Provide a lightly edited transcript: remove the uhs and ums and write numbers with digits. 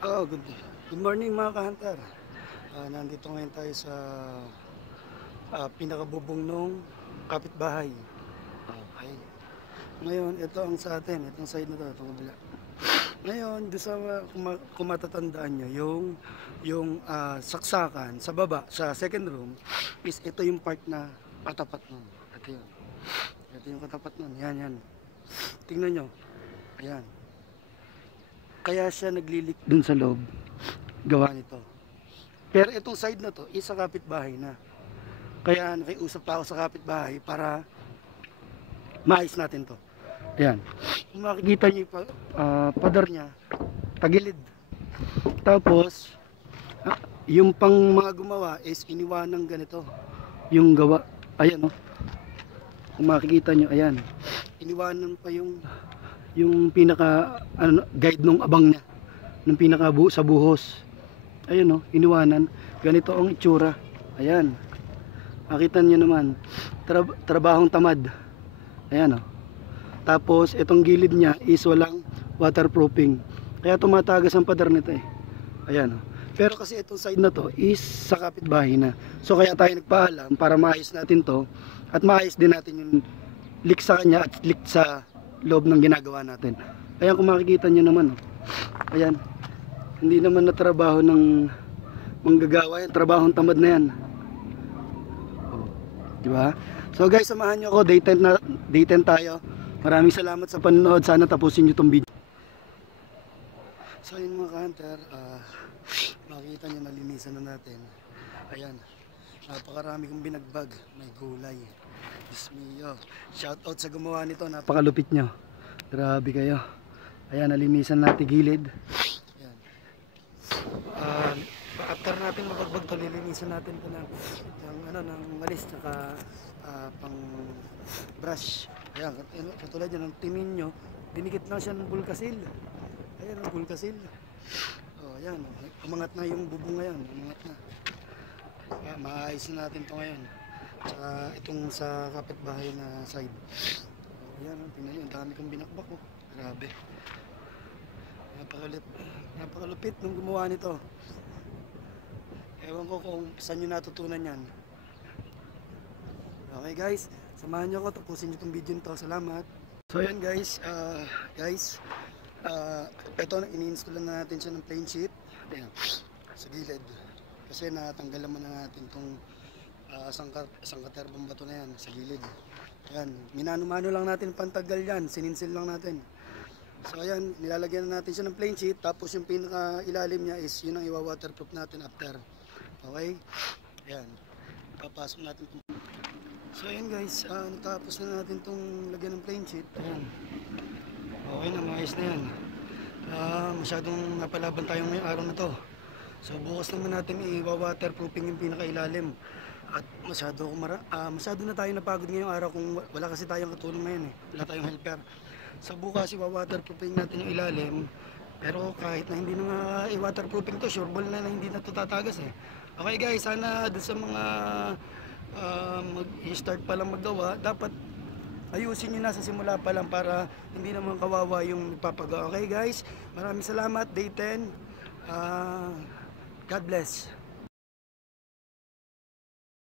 Good morning mga ka-hunter. Nandito ngayon tayo sa pinakabubong nung kapitbahay. Okay. Ngayon, ito ang sa atin, itong side na to, itong kabila. Ngayon, doon sa kung matatandaan nyo, saksakan sa baba, sa second room, is ito yung part na katapat nun. Ito yun. Ito yung katapat nun. Yan. Tingnan nyo. Ayan. Kaya siya naglilik dun sa loob. Gawa nito. Pero itong side na to, isa kapitbahay na. Kaya nakiusap pa ako sa kapitbahay para maayos natin to. Ayan. Kung makikita nyo yung pader niya, tagilid. Tapos, yung pang mga gumawa is iniwanang ganito. Yung gawa. Ayan o. Kung makikita nyo, ayan. Iniwanan pa yung pinaka guide nung abang niya. Nung pinaka sa buhos. Ayun o, iniwanan. Ganito ang itsura. Ayan. Makita nyo naman. Trabahong tamad. Ayan o. Tapos, itong gilid niya is walang waterproofing. Kaya tumatagas ang pader nito eh. Ayan o. Pero kasi itong side na to is sa kapitbahay na. So, kaya tayo nagpaalam para maayos natin to. At maayos din natin yung leak sa kanya at leak sa loob ng ginagawa natin. Ayan, kung makikita nyo naman o. Ayan. Hindi naman na trabaho ng manggagawa yan, trabahong tamad na yan. Oh, di ba? So guys, samahan niyo ako, day 10 tayo. Maraming salamat sa panonood. Sana tapusin niyo tong video. So yun mga ka-hunter, makikita niyo nalinisan na natin. Ayan. Napakarami kong binagbag, may gulay. Bismiyo. Shout out sa gumawa nito, napakalupit nyo. Grabe kayo. Ayan, nalinisan natin gilid. After natin mabagbag to, lilinisan natin ito ng malis tsaka pang brush. Ayan, katulad yan ng timin nyo, dinikit lang siya ng bulkasil. Ayan ang bulkasil. Ayan, umangat na yung bubong ngayon, umangat na. Maayos na natin ito ngayon. Tsaka itong sa kapitbahay na side. Ayan, tingnan nyo, ang dami kong binakbak oh. Grabe. Napakalupit nung gumawa nito. Ewan ko kung saan nyo natutunan yan. Okay guys, samahan nyo ako, tapusin nyo itong video nito. Salamat. So yan guys, ito ini-install na natin siya ng plain sheet. Ayan, sa gilid. Kasi natanggal naman na natin itong sangkaterbang bato na yan sa gilid. Ayan, minano-mano lang natin pantanggal yan, sininsil lang natin. So ayan, nilalagyan na natin siya ng plain sheet. Tapos yung pinaka ilalim niya is yun ang iwa-waterproof natin after. Okay? Ayan, papasok natin. So ayan guys, natapos na natin itong lagyan ng plain sheet. Ayan. Okay na, maayos na yan. Masyadong napalaban tayo ngayong araw na to. So bukas naman natin iwa-waterproofing yung pinaka ilalim. At masyado na tayo napagod ngayong araw kung wala kasi tayong katulong ngayon eh. Wala tayong helper. Sa bukas i-waterproofing natin yung ilalim. Pero kahit na hindi na i-waterproofing to, sure ball na hindi na to tatagas eh. Okay guys, sana doon sa mga mag-start pa lang maggawa, dapat ayusin nyo na sa simula pa lang para hindi naman kawawa yung nagpapagawa. Okay guys, maraming salamat. Day 10. God bless.